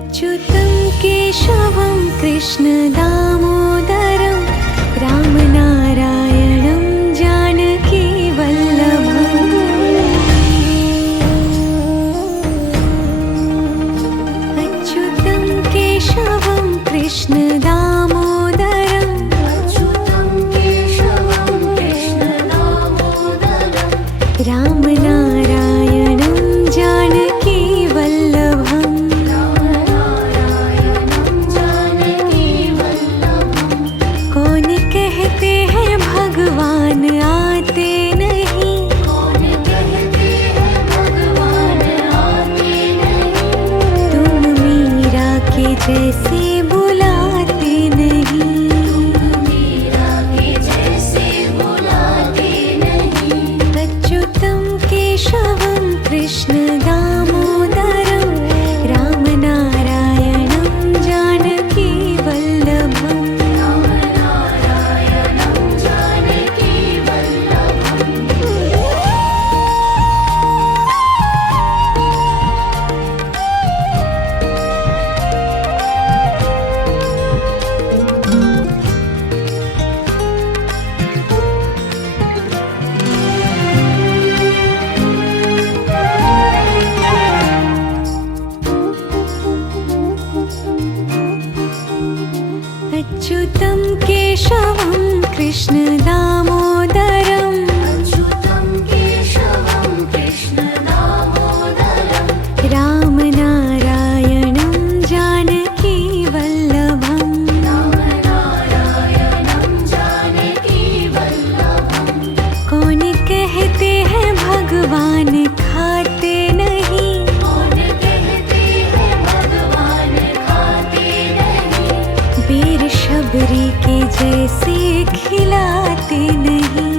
अच्युतं केशवं कृष्णदामोदरं रामनारायणं जानकीवल्लभम्। अच्युतं केशवं कृष्णदामोदरं रामनारायणं जानकीवल्लभम्। कौन कहते हैं भगवान आते नहीं, तुम मीरा के जैसे बुलाते नहीं। अच्युतं केशवं कृष्णदामोदरं रामनारायणं जानकीवल्लभम्। अच्युतं केशवं कृष्णदामोदरं रामनारायणं जानकीवल्लभम्। कौन कहते हैं भगवान खाते नहीं, बेर शबरी के जैसे खिलाते नहीं।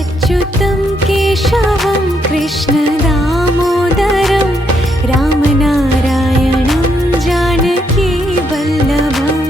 अच्युतं केशवं कृष्णदामोदरं रामनारायणं जानकीवल्लभम्।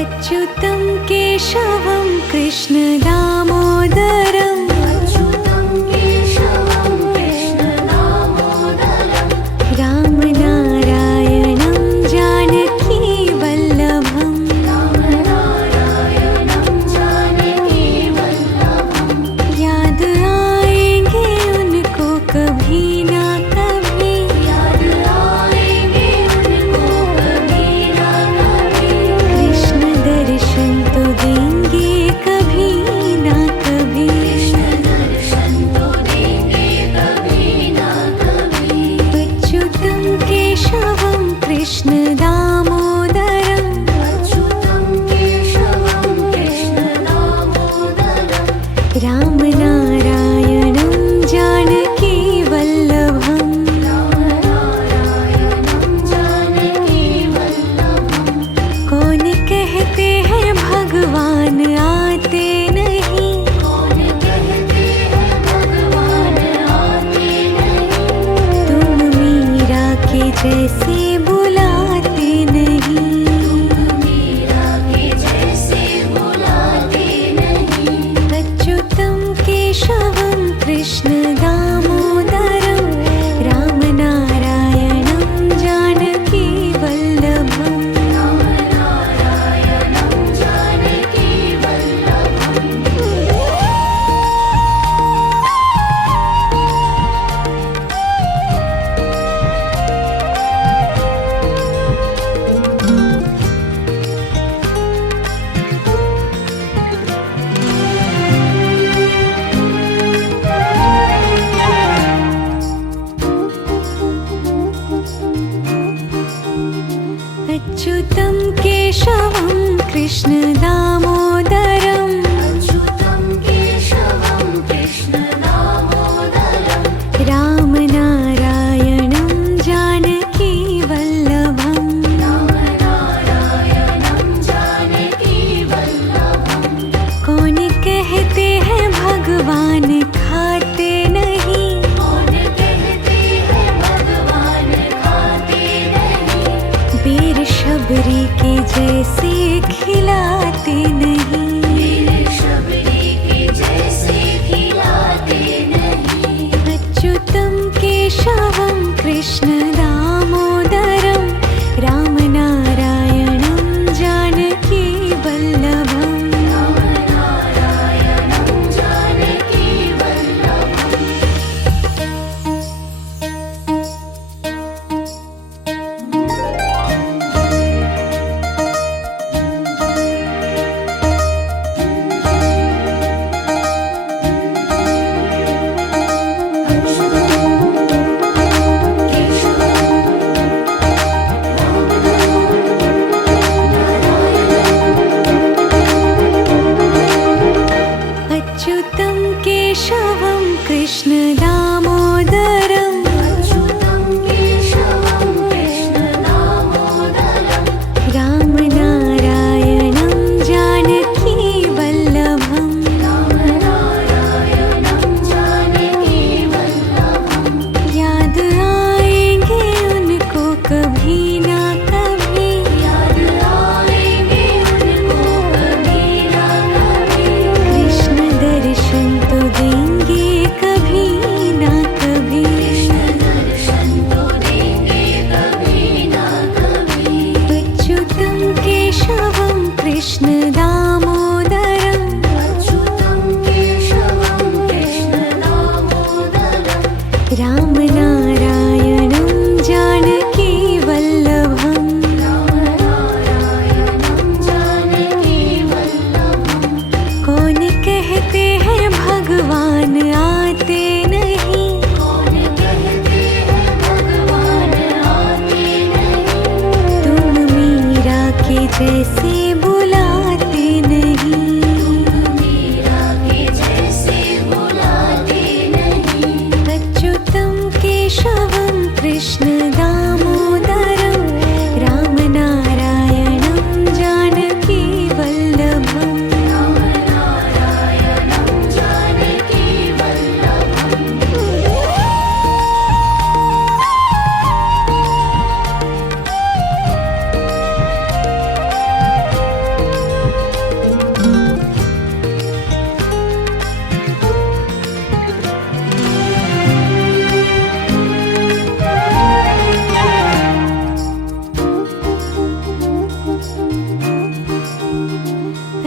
अच्युतं केशवं कृष्णदामोदरं रामनारायणं जानकीवल्लभम्। याद आएंगे उनको कभी ना कभी, कृष्ण दर्शन तो देंगे कभी ना कभी। अच्युतं केशवं कृष्णदामोदरं रामनारायणं जानकीवल्लभम्। कौन कहते हैं भगवान आते नहीं, तुम मीरा के जैसे बुलाते नहीं। अच्युतं केशवं कृष्णदामोदरं रामनारायणं जानकीवल्लभम्। अच्युतं केशवं कृष्णदामोदरं केशवं कृष्ण दामोदरं रामनारायणं जानकी वल्लभम् अच्युतं केशवं कृष्ण दामोदरं रामनारायणं जानकी वल्लभम् याद आएंगे उनको कभी ना कभी कृष्ण दर्शन तो देंगे कभी ना कभी अच्युतं केशवं कृष्ण दामोदरं रामनारायणं जानकी वल्लभम् कौन कहते हैं भगवान आते नहीं तुम मीरा के जैसे बुलाते नहीं अच्युतं केशवं कृष्ण दामोदरं रामनारायणं जानकी वल्लभम्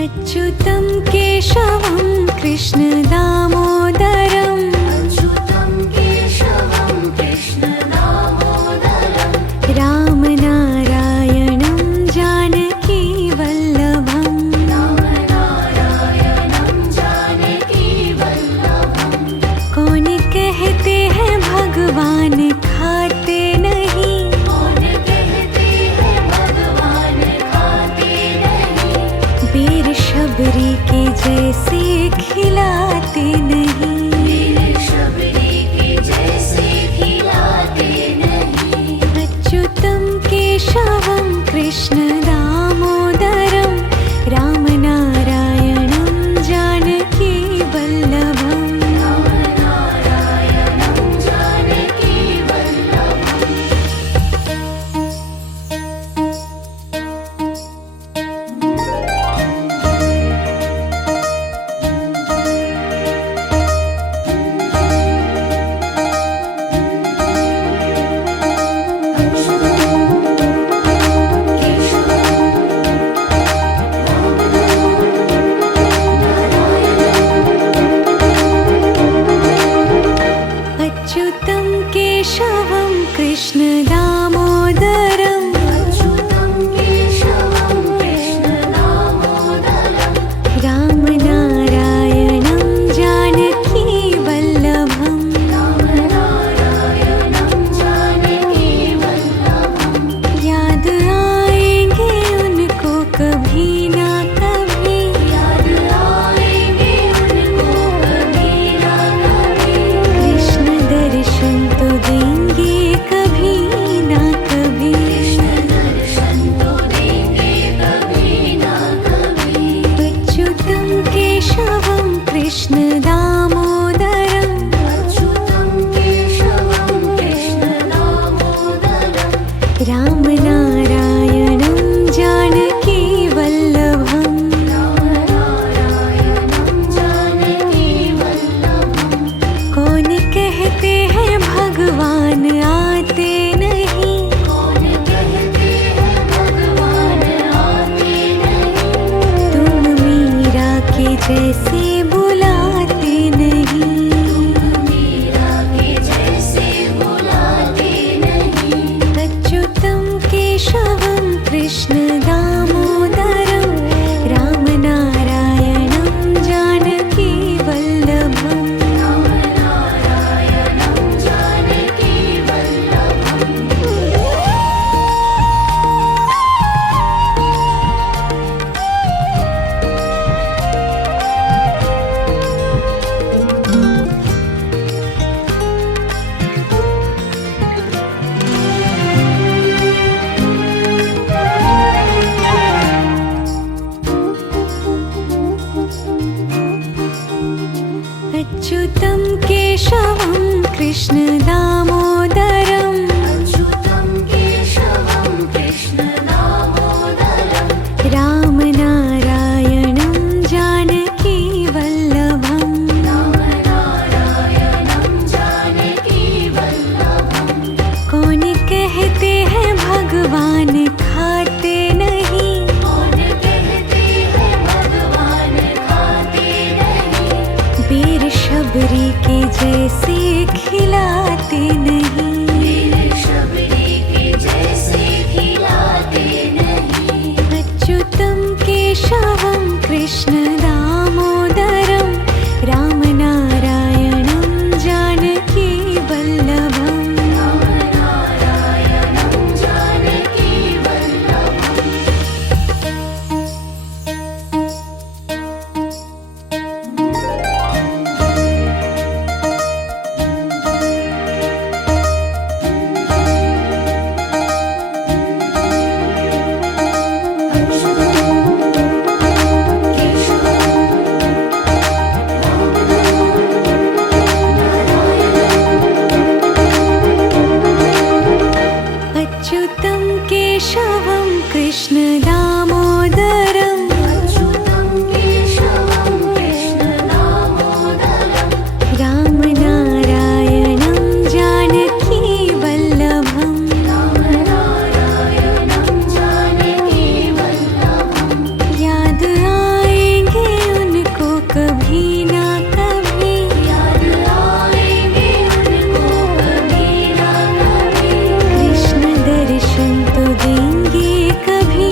अच्युतं केशवं कृष्ण दामोदरं रामनारायणं जानकी वल्लभम् कौन कहते हैं भगवान खाते नहीं बेर शबरी के जैसे खिलाते नहीं अच्युतं केशवं कृष्ण दामोदरं रामनारायणं जानकी वल्लभम् कृष्ण दामोदरम् अच्युतं केशवं कृष्ण दामोदरं रामनारायणं जानकी वल्लभम् रामनारायणं जानकी वल्लभं कौन कहते हैं भगवान खाते नहीं कौन कहते हैं भगवान खाते नहीं वीर शबरी के जैसे खिलाते नहीं वीर शबरी के जैसे खिलाते नहीं अच्युतं केशवं कृष्ण दामोदरं रामनारायणं जानकी वल्लभम् रामनारायणं जानकी वल्लभम् अच्युतं केशवं कृष्ण दामोदरम् अच्युतं केशवं कृष्ण दामोदरं रामनारायणं जानकी वल्लभम् रामनारायणं जानकी वल्लभं याद आएंगे उनको कभी ना कभी याद आएंगे उनको कभी ना कभी कृष्ण दर्शन तो देंगे कभी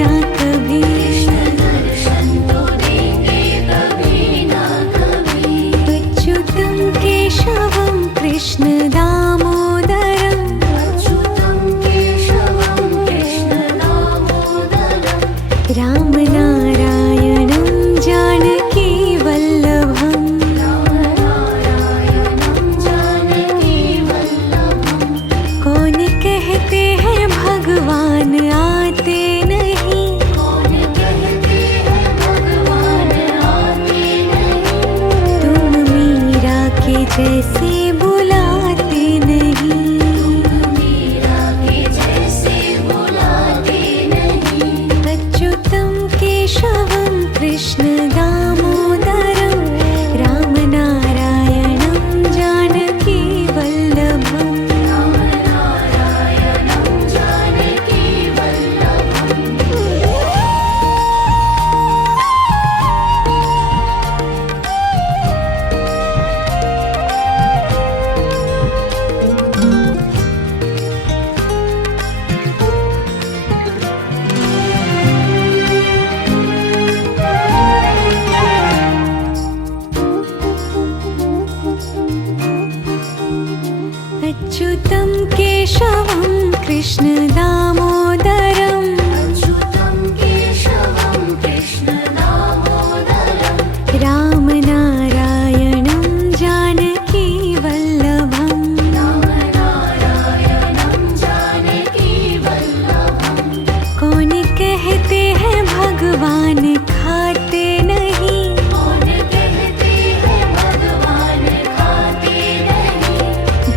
ना कभी कृष्ण दर्शन तो देंगे कभी ना कभी अच्युतं केशवं कृष्ण दामोदरम् अच्युतं केशवं कृष्ण दामोदरं रामनारायणं जानकी वल्लभम् रामनारायणं जानकी वल्लभं कौन कहते हैं भगवान आते नहीं कौन कहते हैं भगवान आते नहीं तुम मीरा के जैसे बुलाते नहीं मीरा के जैसे बुलाते नहीं अच्युतं केशवं कृष्ण दामोदरं रामनारायणं जानकी वल्लभम् रामनारायणं जानकी वल्लभम् अच्युतं केशवं कृष्ण दामोदरम् अच्युतं केशवं कृष्ण दामोदरं रामनारायणं जानकी वल्लभम् रामनारायणं जानकी वल्लभं कौन कहते हैं भगवान खाते नहीं कौन कहते हैं भगवान खाते नहीं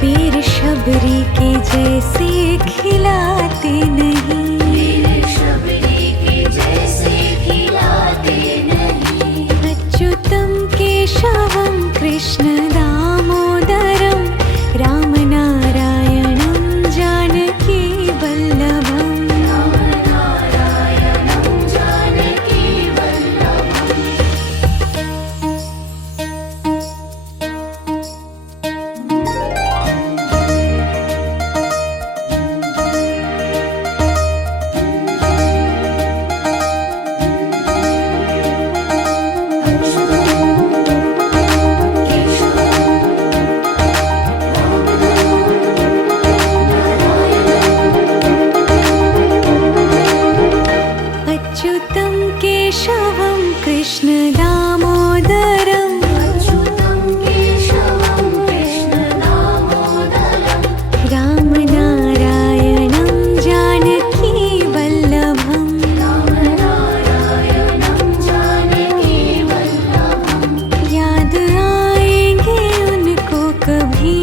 वीर शबरी के जैसे खिलाते नहीं वीर शबरी के जैसे खिलाते नहीं अच्युतं केशवं कृष्ण दामोदरं रामनारायणं जानकी वल्लभम् रामनारायणं जानकी वल्लभम् अच्युतं केशवं कृष्ण दामोदरम् अच्युतं केशवं कृष्ण दामोदरं रामनारायणं जानकी वल्लभम् रामनारायणं जानकी वल्लभं याद आएंगे उनको कभी